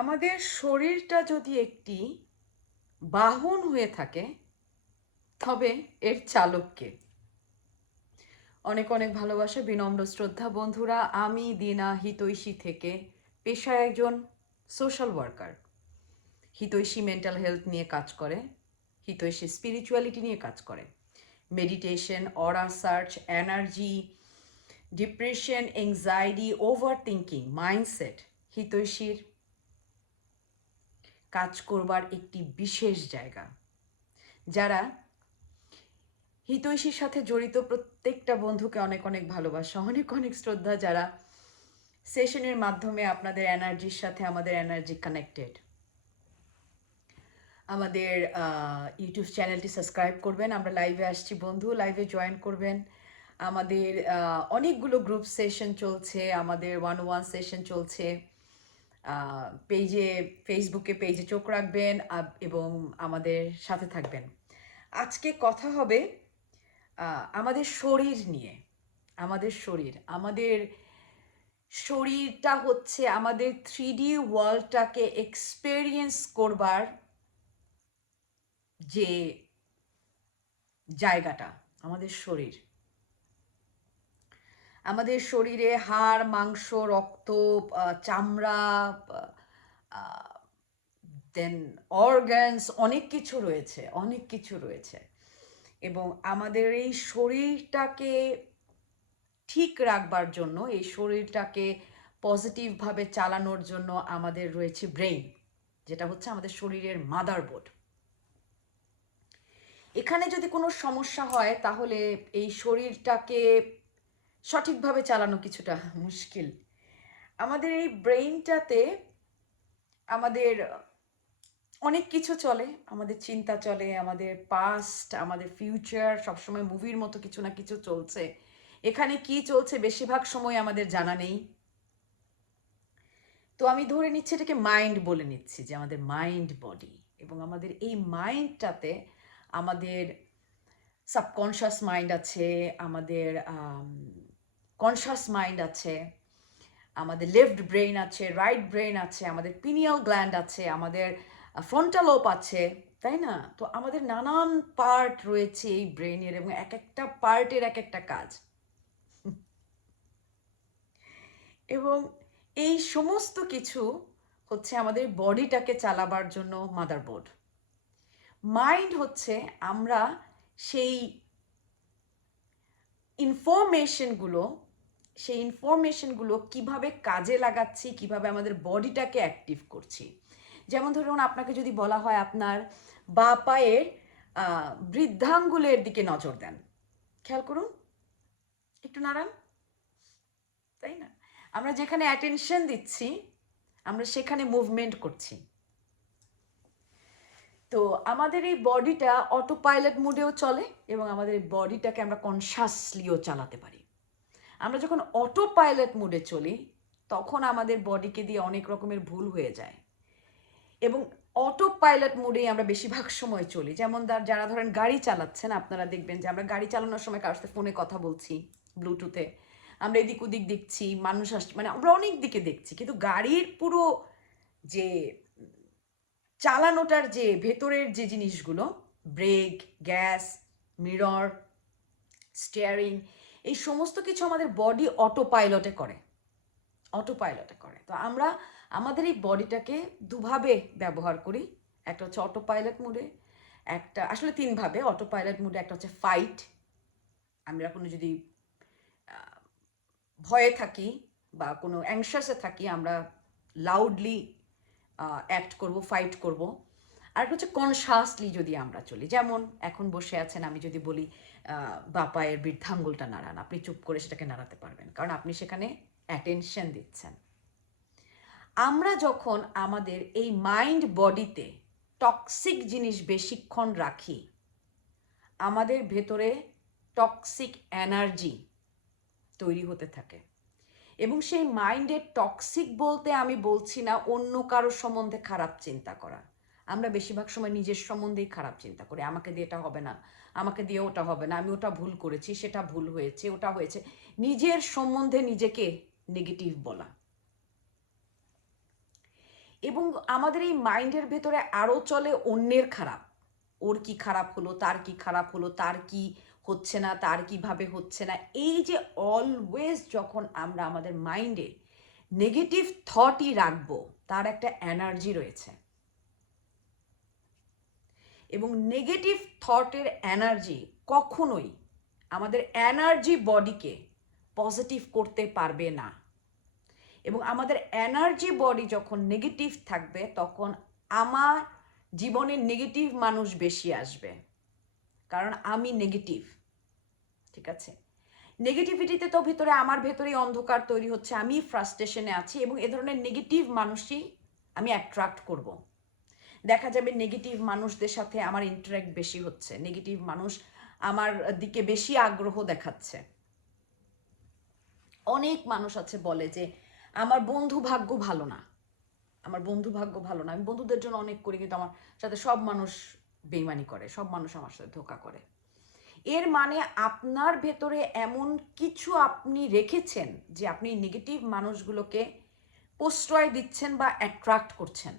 আমাদের শরীরটা যদি একটি বাহন হয়ে থাকে তবে এর চালককে অনেক অনেক ভালোবাসা, বিনম্র শ্রদ্ধা বন্ধুরা। আমি দিনা হিতৈষী থেকে পেশায় একজন social worker. Hitoishi mental health নিয়ে কাজ করে, হিতৈষী স্পিরিচুয়ালিটি নিয়ে কাজ করে, meditation, aura search, energy, depression, anxiety, over thinking, mindset হিতৈষীর কাজ করবার একটি বিশেষ জায়গা। যারা হিতৈষীর সাথে জড়িত প্রত্যেকটা বন্ধুকে অনেক অনেক ভালোবাসা, অনেক অনেক শ্রদ্ধা। যারা সেশনের মাধ্যমে আপনাদের এনার্জির সাথে আমাদের এনার্জি কানেক্টেড, আমাদের ইউটিউব চ্যানেলটি সাবস্ক্রাইব করবেন। আমরা লাইভে আসছি বন্ধু, লাইভে জয়েন করবেন। আমাদের অনেকগুলো গ্রুপ সেশন চলছে, আমাদের 1-on-1 সেশন চলছে। পেজে, ফেসবুকে পেজে চোখ রাখবেন এবং আমাদের সাথে থাকবেন। আজকে কথা হবে আমাদের শরীর নিয়ে। আমাদের শরীরটা হচ্ছে আমাদের 3D ওয়ার্ল্ডটাকে এক্সপেরিয়েন্স করবার যে জায়গাটা। আমাদের শরীরে হাড়, মাংস, রক্ত, চামড়া, দেন অর্গানস, অনেক কিছু রয়েছে। এবং আমাদের এই শরীরটাকে ঠিক রাখবার জন্য, এই শরীরটাকে পজিটিভভাবে চালানোর জন্য আমাদের রয়েছে ব্রেইন, যেটা হচ্ছে আমাদের শরীরের মাদারবোর্ড। এখানে যদি কোনো সমস্যা হয় তাহলে এই শরীরটাকে সঠিকভাবে চালানো কিছুটা মুশকিল। আমাদের এই ব্রেইনটাতে আমাদের অনেক কিছু চলে, আমাদের চিন্তা চলে, আমাদের পাস্ট, আমাদের ফিউচার, সবসময় মুভির মতো কিছু না কিছু চলছে। এখানে কি চলছে বেশিরভাগ সময় আমাদের জানা নেই। তো আমি ধরে নিচ্ছি এটাকে মাইন্ড বলে নিচ্ছি, যে আমাদের মাইন্ড বডি। এবং আমাদের এই মাইন্ডটাতে আমাদের সাবকনশাস মাইন্ড আছে, আমাদের কনশাস মাইন্ড আছে, আমাদের লেফট ব্রেন আছে, রাইট ব্রেন আছে, আমাদের পিনিয়াল গ্ল্যান্ড আছে, আমাদের ফ্রন্টাল লোব আছে, তাই না? তো আমাদের নানান পার্ট রয়েছে এই ব্রেনের, এবং এক একটা পার্টের এক একটা কাজ। এবং এই সমস্ত কিছু হচ্ছে আমাদের বডিটাকে চালাবার জন্য মাদারবোর্ড। মাইন্ড হচ্ছে আমরা সেই ইনফরমেশনগুলো কিভাবে কাজে লাগাচ্ছি, কিভাবে আমাদের বডিটাকে অ্যাক্টিভ করছি। যেমন ধরুন, আপনাকে যদি বলা হয় আপনার বা পায়ের বৃদ্ধাঙ্গুলের দিকে নজর দেন, খেয়াল করুন, একটু নাড়ান, তাই না? আমরা যেখানে অ্যাটেনশন দিচ্ছি আমরা সেখানে মুভমেন্ট করছি। তো আমাদের এই বডিটা অটো পাইলট মোডেও চলে, এবং আমাদের এই বডিটাকে আমরা কনসাসলিও চালাতে পারি। আমরা যখন অটো পাইলট মোডে চলি তখন আমাদের বডিকে দিয়ে অনেক রকমের ভুল হয়ে যায়, এবং অটো পাইলট মোডেই আমরা বেশিরভাগ সময় চলি। যেমন যারা ধরেন গাড়ি চালাচ্ছেন, আপনারা দেখবেন যে আমরা গাড়ি চালানোর সময় কারোর সাথে ফোনে কথা বলছি, ব্লুটুথে, আমরা এদিক ওদিক দেখছি, মানুষ আসছে, মানে আমরা অনেক দিকে দেখছি, কিন্তু গাড়ির পুরো যে চালানোটার যে ভেতরের যে জিনিসগুলো, ব্রেক, গ্যাস, মিরর, স্টিয়ারিং, এই সমস্ত কিছু আমাদের বডি অটো পাইলটে করে। তো আমরা আমাদের এই বডিটাকে দুভাবে ব্যবহার করি। একটা হচ্ছে অটো পাইলট মোডে, একটা আসলে তিনভাবে অটো পাইলট মোডে। একটা হচ্ছে ফাইট, আমরা কোনো যদি ভয়ে থাকি বা কোনো অ্যাংশাসে থাকি, আমরা লাউডলি অ্যাক্ট করব, ফাইট করব। আর হচ্ছে কনসাসলি যদি আমরা চলি, যেমন এখন বসে আছেন, আমি যদি বলি বা পায়ের বৃদ্ধাঙ্গুলটা নাড়ান, আপনি চুপ করে সেটাকে নাড়াতে পারবেন, কারণ আপনি সেখানে অ্যাটেনশন দিচ্ছেন। আমরা যখন আমাদের এই মাইন্ড বডিতে টক্সিক জিনিস বেশিক্ষণ রাখি, আমাদের ভেতরে টক্সিক এনার্জি তৈরি হতে থাকে। এবং সেই মাইন্ডের টক্সিক বলতে আমি বলছি না অন্য কারো সম্বন্ধে খারাপ চিন্তা করা। আমরা বেশিরভাগ সময় নিজের সম্বন্ধেই খারাপ চিন্তা করি, আমাকে দিয়ে এটা হবে না, আমাকে দিয়ে ওটা হবে না, আমি ওটা ভুল করেছি, সেটা ভুল হয়েছে, ওটা হয়েছে, নিজের সম্বন্ধে নিজেকে নেগেটিভ বলা। এবং আমাদের এই মাইন্ডের ভেতরে আরও চলে অন্যের খারাপ, ওর কি খারাপ হলো, তার কি খারাপ হলো, তার কি হচ্ছে না, তার কিভাবে হচ্ছে না। এই যে অলওয়েজ যখন আমরা আমাদের মাইন্ডে নেগেটিভ থটই রাখবো, তার একটা এনার্জি রয়েছে, এবং নেগেটিভ থটের এনার্জি কখনোই আমাদের এনার্জি বডিকে পজিটিভ করতে পারবে না। এবং আমাদের এনার্জি বডি যখন নেগেটিভ থাকবে, তখন আমার জীবনে নেগেটিভ মানুষ বেশি আসবে, কারণ আমি নেগেটিভ। ঠিক আছে, নেগেটিভিটিতে তো ভিতরে আমার ভেতরেই অন্ধকার তৈরি হচ্ছে, আমি ফ্রাস্ট্রেশনে আছি, এবং এ ধরনের নেগেটিভ মানুষই আমি অ্যাট্রাক্ট করব। দেখা যাবে নেগেটিভ মানুষদের সাথে আমার ইন্টারাক্ট বেশি হচ্ছে, নেগেটিভ মানুষ আমার দিকে বেশি আগ্রহ দেখাচ্ছে। অনেক মানুষ আছে বলে যে আমার বন্ধু ভাগ্য ভালো না, আমার বন্ধু ভাগ্য ভালো না, আমি বন্ধুদের জন্য অনেক করি, কিন্তু আমার সাথে সব মানুষ বেইমানি করে, সব মানুষ আমার সাথে ধোঁকা করে। এর মানে আপনার ভেতরে এমন কিছু আপনি রেখেছেন যে আপনি নেগেটিভ মানুষগুলোকে প্রশ্রয় দিচ্ছেন বা অ্যাট্রাক্ট করছেন।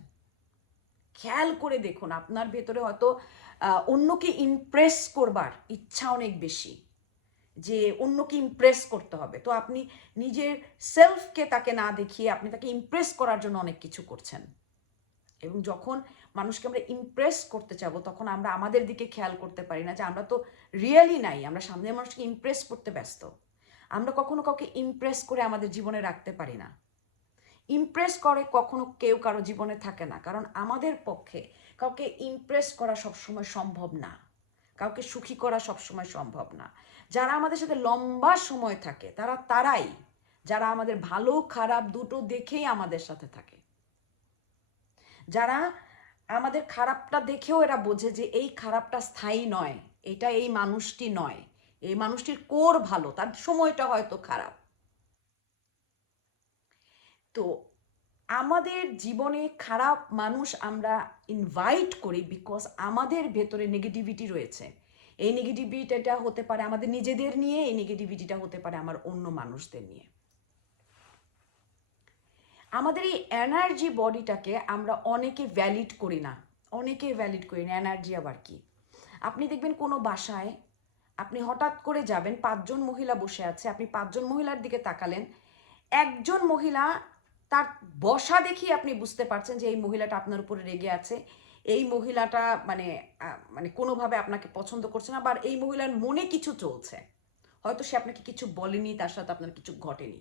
খেয়াল করে দেখুন, আপনার ভেতরে হয়তো অন্যকে ইমপ্রেস করবার ইচ্ছা অনেক বেশি, যে অন্যকে ইমপ্রেস করতে হবে, তো আপনি নিজের সেলফকে তাকে না দেখিয়ে আপনি তাকে ইমপ্রেস করার জন্য অনেক কিছু করছেন। এবং যখন মানুষকে আমরা ইমপ্রেস করতে চাবো, তখন আমরা আমাদের দিকে খেয়াল করতে পারি না যে আমরা তো রিয়েলি নাই, আমরা সামনের মানুষকে ইমপ্রেস করতে ব্যস্ত। আমরা কখনো কাউকে ইমপ্রেস করে আমাদের জীবনে রাখতে পারি না। ইমপ্রেস করে কখনো কেউ কারো জীবনে থাকে না, কারণ আমাদের পক্ষে কাউকে ইমপ্রেস করা সবসময় সম্ভব না, কাউকে সুখী করা সবসময় সম্ভব না। যারা আমাদের সাথে লম্বা সময় থাকে তারাই যারা আমাদের ভালো খারাপ দুটো দেখেই আমাদের সাথে থাকে, যারা আমাদের খারাপটা দেখেও এরা বোঝে যে এই খারাপটা স্থায়ী নয়, এটা এই মানুষটি নয়, এই মানুষটির কোর ভালো, তার সময়টা হয়তো খারাপ। তো আমাদের জীবনে খারাপ মানুষ আমরা ইনভাইট করি বিকজ আমাদের ভেতরে নেগেটিভিটি রয়েছে। এই নেগেটিভিটিটা হতে পারে আমাদের নিজেদের নিয়ে, এই নেগেটিভিটিটা হতে পারে আমার অন্য মানুষদের নিয়ে। আমাদের এই এনার্জি বডিটাকে আমরা অনেকে ভ্যালিড করি না, এনার্জি আবার কি? আপনি দেখবেন কোনো বাসায় আপনি হঠাৎ করে যাবেন, 5জন মহিলা বসে আছে, আপনি 5জন মহিলার দিকে তাকালেন, একজন মহিলা তার বসা দেখি আপনি বুঝতে পারছেন যে এই মহিলাটা আপনার উপরে রেগে আছে, এই মহিলাটা মানে কোনোভাবে আপনাকে পছন্দ করছে না, বা এই মহিলার মনে কিছু চলছে, হয়তো সে আপনাকে কিছু বলেনি, তার সাথে আপনার কিছু ঘটেনি।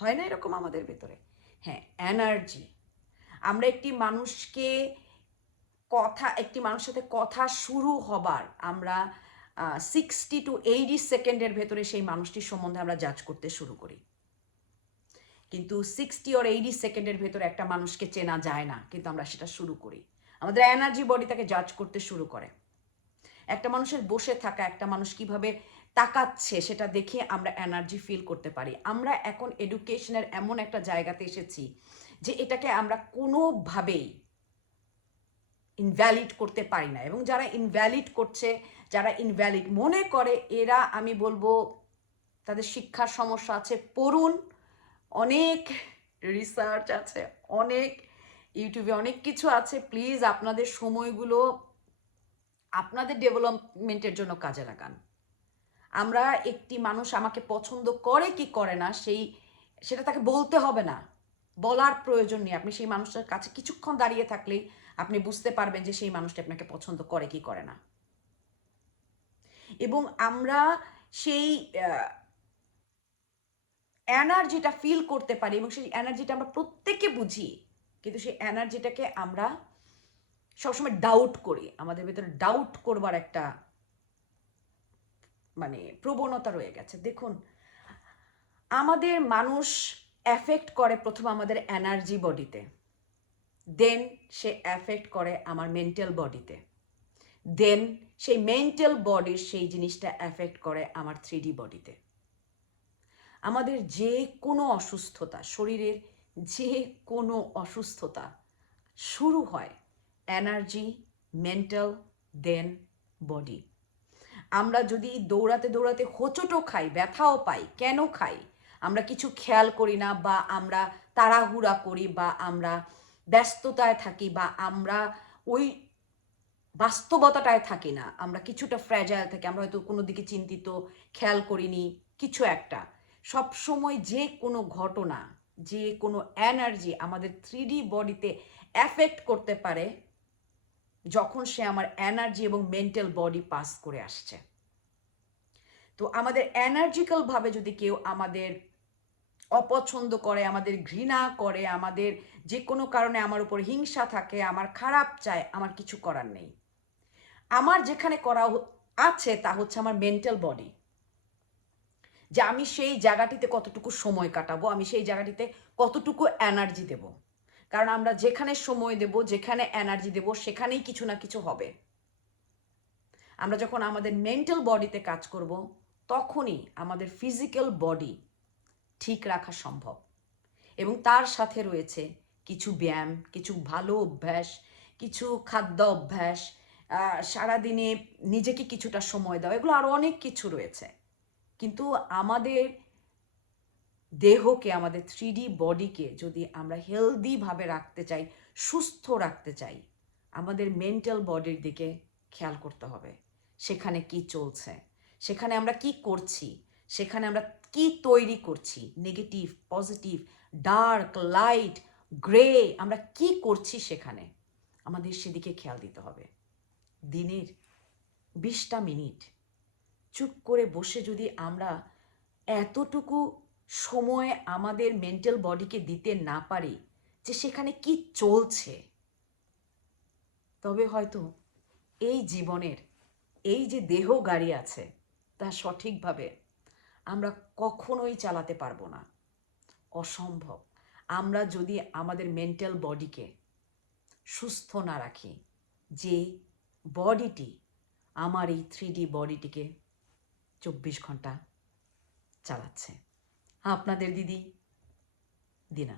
হয় না এরকম আমাদের ভেতরে? হ্যাঁ, এনার্জি। আমরা একটি মানুষের সাথে কথা শুরু হবার আমরা 60 to 80 সেকেন্ডের ভেতরে সেই মানুষটির সম্বন্ধে আমরা জাজ করতে শুরু করি। কিন্তু 60 or 80 সেকেন্ডের ভেতরে একটা মানুষকে চেনা যায় না, কিন্তু আমরা সেটা শুরু করি। আমাদের এনার্জি বডি তাকে জাজ করতে শুরু করে। একটা মানুষের বসে থাকা, একটা মানুষ কিভাবে তাকাচ্ছে সেটা দেখে আমরা এনার্জি ফিল করতে পারি। আমরা এখন এডুকেশনের এমন একটা জায়গাতে এসেছি যে এটাকে আমরা কোনোভাবেই ইনভ্যালিড করতে পারি না, এবং যারা ইনভ্যালিড করছে, যারা ইনভ্যালিড মনে করে, এরা আমি বলবো তাদের শিক্ষার সমস্যা আছে। পড়ুন, অনেক রিসার্চ আছে, অনেক ইউটিউবে অনেক কিছু আছে। প্লিজ আপনাদের সময়গুলো আপনাদের ডেভেলপমেন্টের জন্য কাজে লাগান। আমরা একটি মানুষ আমাকে পছন্দ করে কি করে না সেটা তাকে বলতে হবে না, বলার প্রয়োজন নেই। আপনি সেই মানুষটার কাছে কিছুক্ষণ দাঁড়িয়ে থাকলেই আপনি বুঝতে পারবেন যে সেই মানুষটা আপনাকে পছন্দ করে কি করে না। এবং আমরা সেই এনার্জিটা ফিল করতে পারি, এবং সেই এনার্জিটা আমরা প্রত্যেকে বুঝি, কিন্তু সেই এনার্জিটাকে আমরা সবসময় ডাউট করি। আমাদের ভেতরে ডাউট করবার একটা প্রবণতা রয়ে গেছে। দেখুন, আমাদের মানুষ এফেক্ট করে প্রথম আমাদের এনার্জি বডিতে, দেন সে এফেক্ট করে আমার মেন্টাল বডিতে, দেন সেই মেন্টাল বডির সেই জিনিসটা এফেক্ট করে আমার 3D বডিতে। আমাদের যে কোনো অসুস্থতা, শরীরের যে কোনো অসুস্থতা শুরু হয় এনার্জি, মেন্টাল, দেন বডি। আমরা যদি দৌড়াতে দৌড়াতে হোঁচটও খাই, ব্যথাও পাই, কেন খাই আমরা কিছু খেয়াল করি না, বা আমরা তাড়াহুড়া করি বা আমরা ব্যস্ততায় থাকি বা আমরা ওই বাস্তবতাটায় থাকি না, আমরা কিছুটা ফ্র্যাজাইল থাকি, আমরা হয়তো কোনো দিকে চিন্তিত, খেয়াল করিনি কিছু একটা। সবসময় যে কোনো ঘটনা, যে কোনো এনার্জি আমাদের 3D বডিতে অ্যাফেক্ট করতে পারে যখন সে আমার এনার্জি এবং মেন্টাল বডি পাস করে আসছে। তো আমাদের এনার্জিক্যালভাবে যদি কেউ আমাদের অপছন্দ করে, আমাদের ঘৃণা করে, আমাদের যে কোনো কারণে আমার উপর হিংসা থাকে, আমার খারাপ চায়, আমার কিছু করার নেই। আমার যেখানে করা আছে তা হচ্ছে আমার মেন্টাল বডি, যে আমি সেই জায়গাটিতে কতটুকু সময় কাটাবো, আমি সেই জায়গাটিতে কতটুকু এনার্জি দেব। কারণ আমরা যেখানে সময় দেব, যেখানে এনার্জি দেব, সেখানেই কিছু না কিছু হবে। আমরা যখন আমাদের মেন্টাল বডিতে কাজ করব, তখনই আমাদের ফিজিক্যাল বডি ঠিক রাখা সম্ভব। এবং তার সাথে রয়েছে কিছু ব্যায়াম, কিছু ভালো অভ্যাস, কিছু খাদ্য অভ্যাস, সারাদিনে নিজেকে কিছুটা সময় দেওয়া, এগুলো আরও অনেক কিছু রয়েছে। কিন্তু আমাদের দেহকে, আমাদের 3D বডিকে যদি আমরা হেলদিভাবে রাখতে চাই, সুস্থ রাখতে চাই, আমাদের মেন্টাল বডির দিকে খেয়াল করতে হবে। সেখানে কি চলছে, সেখানে আমরা কি করছি, সেখানে আমরা কি তৈরি করছি, negative, positive, dark, light, grey, আমরা কি করছি সেখানে আমাদের সেদিকে খেয়াল দিতে হবে। দিনের 20টা মিনিট চুপ করে বসে যদি আমরা এতটুকু সময় আমাদের মেন্টাল বডিকে দিতে না পারি যে সেখানে কি চলছে, তবে হয়তো এই জীবনের এই যে দেহ গাড়ি আছে তা সঠিকভাবে আমরা কখনোই চালাতে পারবো না, অসম্ভব। আমরা যদি আমাদের মেন্টাল বডিকে সুস্থ না রাখি, যে বডিটি আমার এই 3D বডিটিকে 24 ঘন্টা চালাচ্ছে। আপনাদের দিদি দিনা।